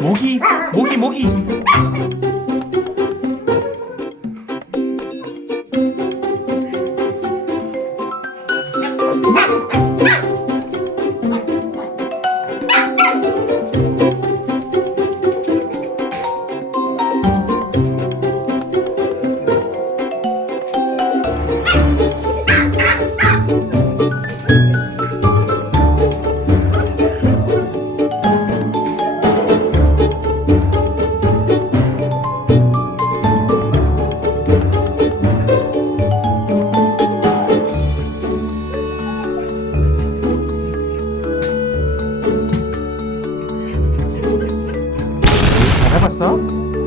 모기 모기 모기. 해봤어?